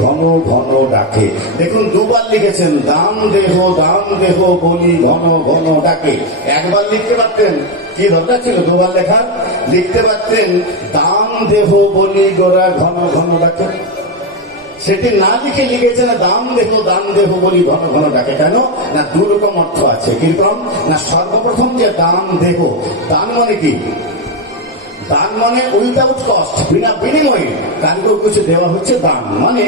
ঘন ঘন ডাকে। দেখুন দুবার লিখেছেন, দাম দেহ বলি ঘন ঘন ডাকে। একবার লিখতে পারতেন, কি দরকার ছিল দুবার লেখার? লিখতে পারতেন দাম দেহ বলি গোরা ঘন ঘন ডাকে। সেটি না লিখে লিখেছেন দাম দেহ বলি ঘন ঘন ডাকে। কেন না, দুরকম অর্থ আছে। কিরকম না, সর্বপ্রথম যে দাম দেহ, দান মানে কি? দান মানে উইদাউট কস্ট, বিনা বিনিময়ে কারো কিছু দেওয়া হচ্ছে দান। মানে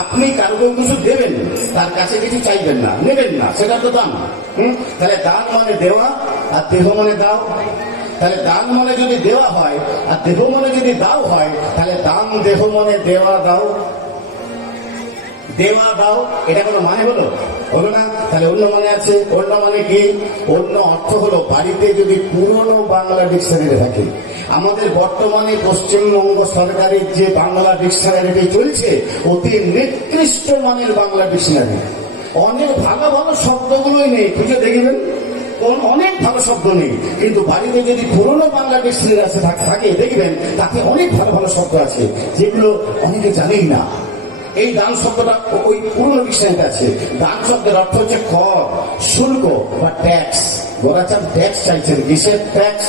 আপনি কারো কিছু দেবেন, তার কাছে কিছু চাইবেন না, নেবেন না, সেটা তো দান। তাহলে দান মানে দেওয়া, আর দেহ মানে দাও। তাহলে দান মানে যদি দেওয়া হয় আর দেহ মানে যদি দাও হয়, তাহলে দান দেহ মানে দেওয়া দাও। দেওয়া দাও, এটা কোনো মানে হলো না। তাহলে অন্য মানে আছে। অন্য মানে কি? অন্য অর্থ হলো, বাড়িতে যদি পুরনো বাংলা ডিকশনারি থাকে, আমাদের বর্তমানে পশ্চিমবঙ্গ সরকারের যে বাংলা ডিকশনারিটি চলছে, অতি নিকৃষ্ট মানের বাংলা ডিকশনারি। অনেক ভালো ভালো শব্দগুলোই নেই, খুঁজে দেখবেন অনেক ভালো শব্দ নেই। কিন্তু বাড়িতে যদি পুরনো বাংলা ডিকশনারি আছে থাকে, দেখবেন তাতে অনেক ভালো ভালো শব্দ আছে, যেগুলো অনেকে জানেই না। এই দান শব্দটা ওই পুরনো ডিকশনারিতে আছে। দান শব্দের অর্থ হচ্ছে কর, শুল্ক বা ট্যাক্স। গোরাচাঁদ ট্যাক্স চাইছেন, কিসের ট্যাক্স?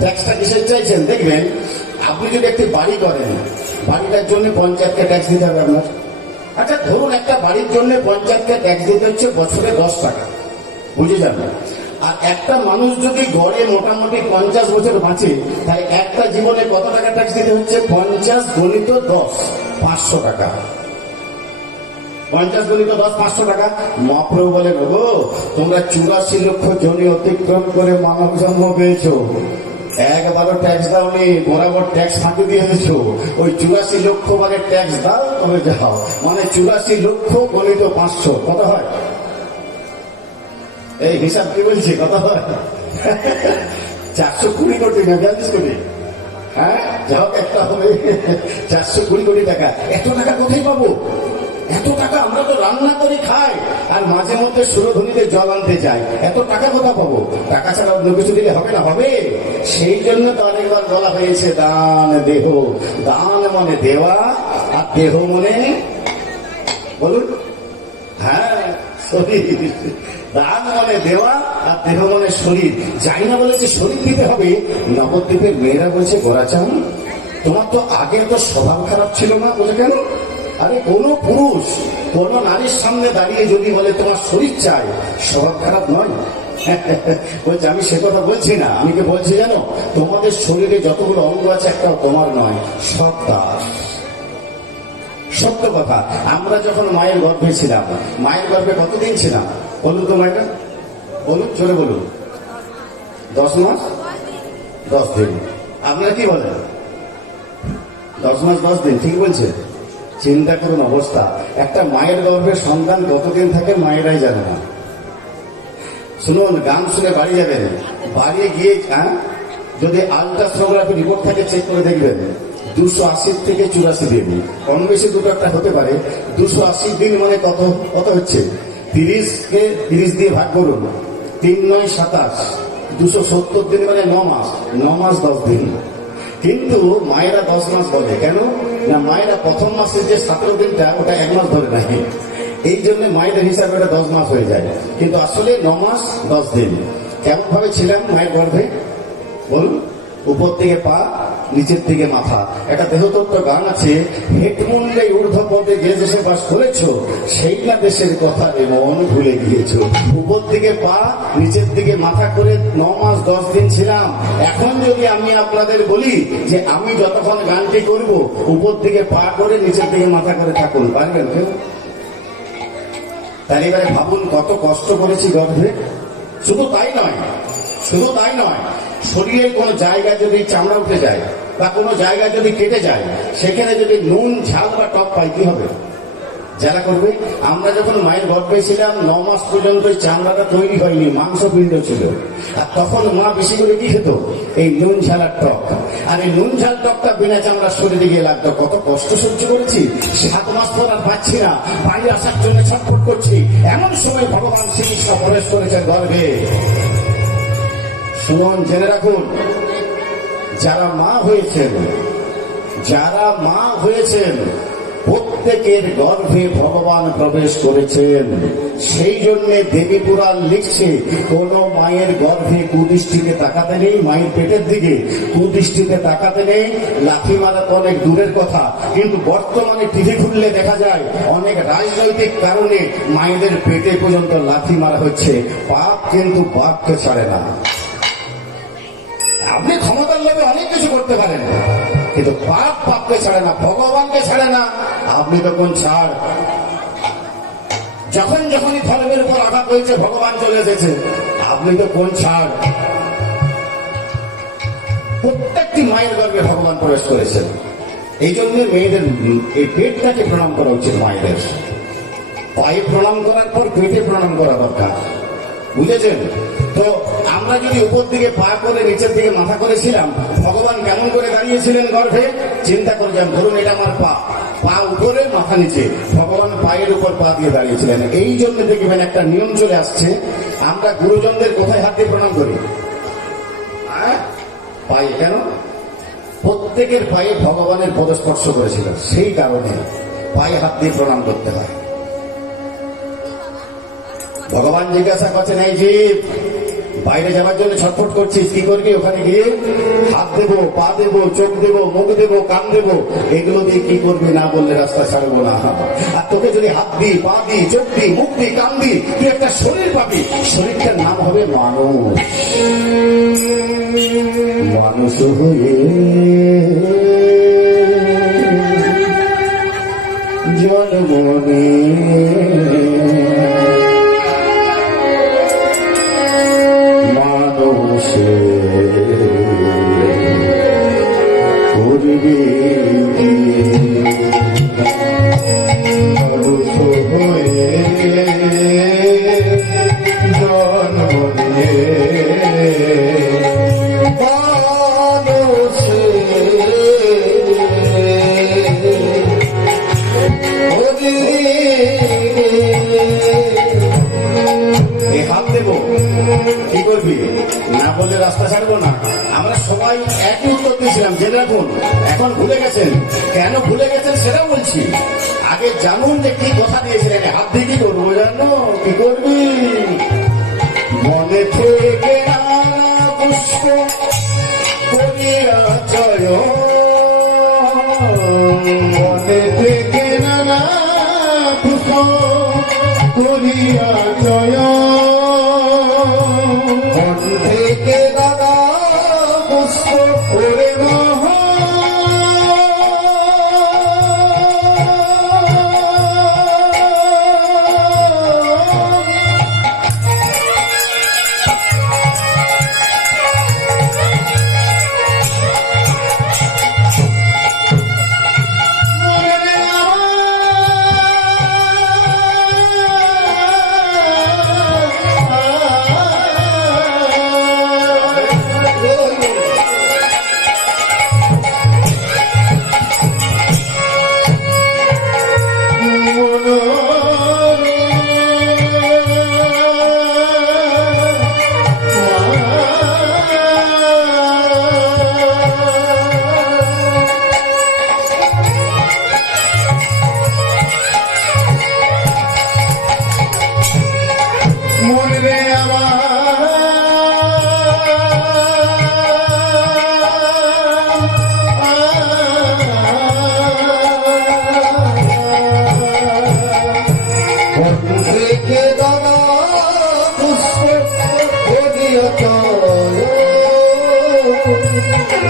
ট্যাক্সটা কিসের চাইছেন? দেখবেন আপনি যদি একটি বাড়ি করেন, বাড়িটার জন্য পঞ্চায়েতকে ট্যাক্স দিতে হবে আপনার। আচ্ছা ধরুন একটা বাড়ির জন্য পঞ্চায়েতকে ট্যাক্স দিতে হচ্ছে বছরে 10 টাকা, বুঝে যাবেন। আর একটা মানুষ যদি গড়ে মোটামুটি 50 বছর বাঁচে, তাহলে একটা জীবনে কত টাকা ট্যাক্স দিতে হচ্ছে? 50 গুণিত 10, 500 টাকা। 50 গুণিত 10, 500 টাকা। মহাপ্রভু বলেন, গো তোমরা 84 লক্ষ জমি অতিক্রম করে মানব জন্ম পেয়েছো, একবারও ট্যাক্স দাওনি, বরাবর ট্যাক্স ফাঁকি দিয়েছো। ওই 84 লক্ষ মানে ট্যাক্স দাও, তবে যাও। মানে 84 লক্ষ গণিত 500 কত হয়? এই হিসাব কি বলছি, কত হয়? 420 কোটি না 42 কোটি? হ্যাঁ, যাও একটা হবে 420 কোটি টাকা। এত টাকা কোথায় পাবো? এত টাকা আমরা তো রান্না করে খাই, আর মাঝে মধ্যে সুরধনীতে জল আনতে যাই। এত টাকা কোথা পাবো? টাকা ছাড়া অন্য কিছু দিলে হবে না? হবে। সেই জন্য তো অনেকবার বলা হয়েছে দান দেহ। দান মানে দেওয়া, আর দেহ মানে বলুন, হ্যাঁ শরীর। দান মানে দেওয়া, আর দেহ মানে শরীর। যাই না বলেছে শরীর দিতে হবে, নবদ্বীপের মেয়েরা বলছে, গোরাচাঁদ তোমার তো আগে তো স্বভাব খারাপ ছিল না। বলে কেন? আরে কোন পুরুষ কোন নারীর সামনে দাঁড়িয়ে যদি বলে তোমার শরীর চাই, স্বভাব খারাপ নয়। বলছে আমি সে কথা বলছি না, আমি কি বলছি জানো? তোমাদের শরীরে যতগুলো অঙ্গ আছে একটাও তোমার নয়, সব তার। সত্য কথা। আমরা যখন মায়ের গর্ভে ছিলাম, মায়ের গর্ভে কতদিন ছিলাম বলুন তো মায়েরা? বলুন, জোরে বলুন। 10 মাস 10 দিন। আপনারা কি বলেন? 10 মাস 10 দিন, ঠিক বলছে? চিন্তা করুন অবস্থা। একটা মায়ের গর্ভে সন্তান কতদিন থাকে মায়েরাই জানে না। শুনুন, গান শুনে বাড়ি যাবেন, বাড়ি গিয়ে যদি আলট্রাসোনোগ্রাফি রিপোর্ট থাকে চেক করে দেখবেন 280 থেকে 84 দিন, কম বেশি দুটো একটা হতে পারে। 280 দিন মানে কত হচ্ছে? 30কে 30 দিয়ে ভাগ করুন, 3 9 27, 270 দিন মানে 9 মাস। 9 মাস 10 দিন। কিন্তু মায়েরা 10 মাস বলে কেন না, মায়েরা প্রথম মাসের যে 17 দিনটা ওটা 1 মাস ধরে নাই, এই জন্য মায়েদের হিসাবে ওটা 10 মাস হয়ে যায়। কিন্তু আসলে 9 মাস 10 দিন। কেমন ভাবে ছিলাম মায়ের গর্ভে বলুন? উপর থেকে পা, নিচের দিকে মাথা। একটা দেহতত্ত্ব গান আছে, হেটমুন্ডে ঊর্ধ্বপদে যে দেশে বাস করেছো, সেই না দেশের কথা এমন ভুলে গিয়েছো। উপর দিকে পা, নিচের দিকে মাথা করে 9 মাস 10 দিন ছিলাম। এখন যদি আমি আপনাদের বলি যে আমি যতক্ষণ গানটি করব, উপর দিকে পা করে নিচের দিকে মাথা করে থাকুন, পারবেন কেউ? তাই এবারে ভাবুন কত কষ্ট করেছি গর্ভে। শুধু তাই নয়, শরীরের কোন জায়গায় যদি চামড়া উঠে যায় বা কোনো জায়গায় যদি কেটে যায়, সেখানে যদি নুন ঝাল বা টক পাই, কি হবে? যারা করবে। আমরা যখন মায়ের গর্ভে ছিলাম 9 মাস পর্যন্ত চামড়াটা তৈরি হয়নি, মাংসপিণ্ড ছিল। আর তখন মা বেশি করে কি খেত? এই নুন ঝালার টক। আর এই নুন ঝাল টকটা বিনা চামড়ার শরীরে গিয়ে লাগতো। কত কষ্ট সহ্য করেছি। 7 মাস পর আর পাচ্ছি না, বাইরে আসার জন্য ছটফট করছি। এমন সময় ভগবান শ্রীকৃষ্ণ প্রবেশ করেছেন গর্ভে। শুনুন, জেনে রাখুন, যারা মা হয়েছেন প্রত্যেকের গর্ভে ভগবান প্রবেশ করেছেন। সেই জন্য দেবী পুরাণ লিখছে, কোন মায়ের গর্ভে কুদৃষ্টিতে তাকাতে নেই, মায়ের পেটের দিকে কুদৃষ্টিতে তাকাতে নেই। লাথি মারা তো অনেক দূরের কথা, কিন্তু বর্তমানে টিভি খুললে দেখা যায় অনেক রাজনৈতিক কারণে মায়েদের পেটে পর্যন্ত লাথি মারা হচ্ছে। পাপ কিন্তু বাপকে ছাড়ে না। আপনি ক্ষমতার লোভে অনেক কিছু করতে পারেন, কিন্তু পাপ পাপকে ছাড়ে না, ভগবানকে ছাড়ে না। আপনি তখন ছাড়, যখনই ধর্মের উপর আঘাত হয়েছে ভগবান চলে এসেছে, আপনি তো কোন ছাড়। প্রত্যেকটি মায়ের গর্ভে ভগবান প্রবেশ করেছেন। এই জন্য মেয়েদের এই পেটটাকে প্রণাম করা উচিত। মায়েদের পায়ে প্রণাম করার পর পেটে প্রণাম করা দরকার, বুঝেছেন তো? আমরা যদি উপর দিকে পা করে নিচের দিকে মাথা করেছিলাম, ভগবান কেমন করে দাঁড়িয়েছিলেন গর্ভে? চিন্তা করে যান, ধরুন এটা আমার পা, পা উপরে মাথা নিচে, ভগবান পায়ের উপর পা দিয়ে দাঁড়িয়েছিলেন। এই জন্য দেখবেন একটা নিয়ম চলে আসছে, আমরা গুরুজনদের কোথায় হাত দিয়ে প্রণাম করি? পায়ে। কেন? প্রত্যেকের পায়ে ভগবানের পদস্পর্শ করেছিল, সেই কারণে পায়ে হাত দিয়ে প্রণাম করতে হয়। ভগবান জিজ্ঞাসা করছেন, এই জীব, বাইরে যাওয়ার জন্য ছটফট করছিস, কি করবি? ওখানে গিয়ে হাত দেবো, পা দেবো, চোখ দেবো, মুখ দেবো, কান দেবো, এগুলো দিয়ে কি করবি? না বললে রাস্তা ছাড়বো না। আর তোকে যদি হাত দিই, পা দিই, চোখ দিই, মুখ দিই, কান দিই, তুই একটা শরীর পাবি, শরীরটার নাম হবে মানুষ। মানুষ হয়ে জন্মনে করবে মানুষ হয়ে জন্ম নিয়ে মানুষ হাত দেব, কি করবি? না বললে রাস্তা ছাড়বো না। আমরা সবাই একই উত্তর দিয়েছিলাম, জেনে রাখুন। এখন ভুলে গেছেন, কেন ভুলে গেছেন সেটা বলছি। আগে জানুন যে কি কথা দিয়েছিলেন। হাত দিয়ে কি করবো জানো? কি করবি? মনে থেকে পুষ্প করিয়া জয়, মনে থেকে নানা পুষ্প করিয়া জয়, মন থেকে দাদা পুষ্প করে মহা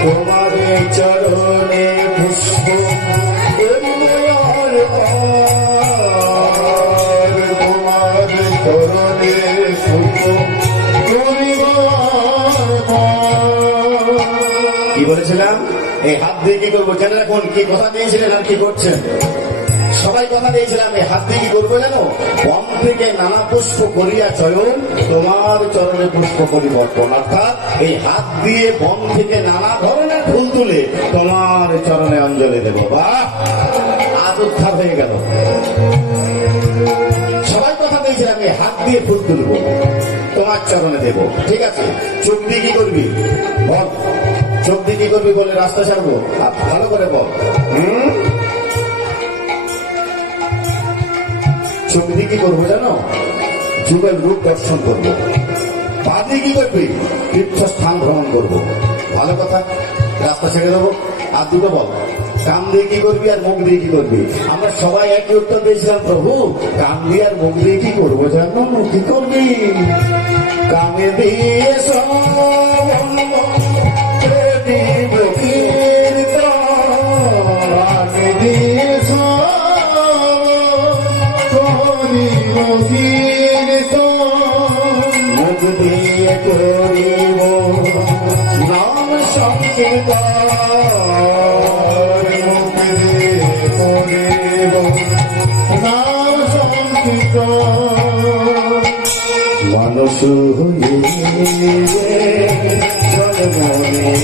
তোমারে চরণে পুষ্প তোমার চরণে পুষ্প। কি বলেছিলাম? এই হাত দিয়ে কি করবো জানেন? এখন কি কথা দিয়েছিলেন আর কি করছেন? সবাই কথা দিয়েছিলাম, এই হাত দিয়ে কি করবো জানো? বন থেকে নানা পুষ্প করিয়া চয়ন, তোমার চরণে পুষ্প পরিবর্তন। অর্থাৎ এই হাত দিয়ে বন থেকে নানা ধরনের ফুল তুলে তোমার চরণে অঞ্জলি দেব। বাহ, আজ উদ্ধার হয়ে গেল। সবাই কথা দিয়েছিলাম, এই হাত দিয়ে ফুল তুলবো, তোমার চরণে দেব। ঠিক আছে, চোখ দিয়ে কি করবি বল? চোখ দিয়ে কি করবি বলে রাস্তা ছাড়বো? ভালো করে বল। চোখ দিয়ে কি করবো জানো? যুগের রূপ দর্শন করবো। পা দিয়ে কি করবি? তীর্থস্থান ভ্রমণ করবো। ভালো কথা, রাস্তা ছেড়ে দেবো। আর দুটো বল, কান দিয়ে কি করবি আর মুখ দিয়ে কি করবি? আমরা সবাই একই উত্তর দিয়েছিলাম, প্রভু কান দিয়ে আর মুখ দিয়ে কি করবো জানো? কি করবি? কানে দিয়ে মুখ দিয়ে করিব নাম সংকীর্তন, মুখ দিয়ে করিব নাম সংকীর্তন। মানুষ হয়ে জন্মে মানুষ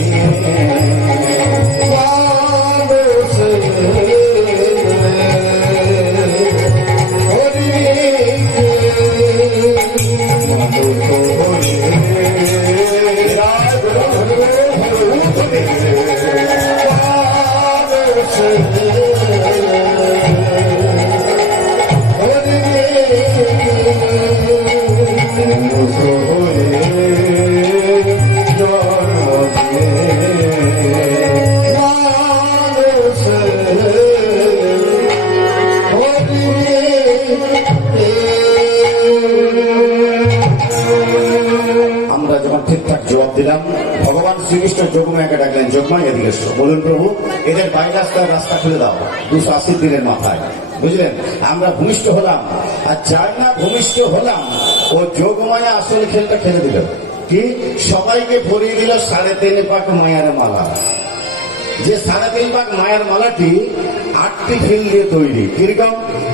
আমরা যখন ঠিকঠাক জবাব দিলাম, ভগবান শ্রীকৃষ্ণ যোগমায়াকে ডাকলেন, যোগমায়া এদিকে এসো। বলুন প্রভু এদের বাইরে রাস্তা খুলে দাও 280 দিনের মাথায়। বুঝলেন? আমরা ভূমিষ্ঠ হলাম, আর যার না ভূমিষ্ঠ হলাম ও যোগমায়া আসলে খেলটা খেলে দিল কি, সবাইকে পরিয়ে দিল 3.5 পাক মায়ার মালা। যে 3.5 পাক মায়ার মালাটি 8টি ফিল দিয়ে তৈরি। কিরকম?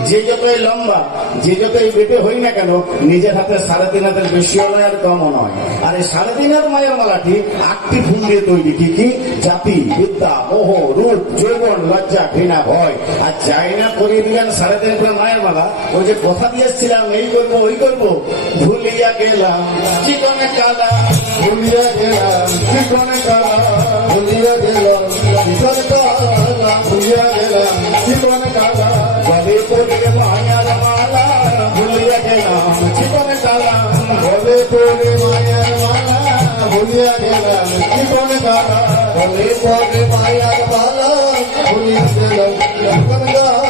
যে যতই লম্বা, যে যতই বেটে হই না কেন, নিজের হাতে 3.5 হাতের বেশিও নয় আর কমও নয়। আর এই 3.5 হাত মায়ের মালাটি 8টি ফুল দিয়ে তৈরি। কি কি? জাতি, বিদ্যা, মোহ, রূপ, যৌবন, লজ্জা, ঘৃণা, ভয়। আর যাই না করিয়ে দিলেন 3.5 মায়ের মালা, ওই যে কথা দিয়েছিলাম এই করবো ওই করবো, ভুলিয়া গেলাম চিকনে কালা, ভুলিয়া গেলাম চিকনে কালা, ভুলিয়া গেলাম চিকনে কালা, ভুলিয়া গেলাম চিকনে কালা, গলে পড়ে মায়ার মালা, ভুলিয়া গেলাম চিকনে কালা, গলে পড়ে মায়ার মালা, ভুলিয়া গেলাম চিকনে কালা, গলে পড়ে মায়ার মালা, ভুলিয়া গেলাম চিকনে কালা।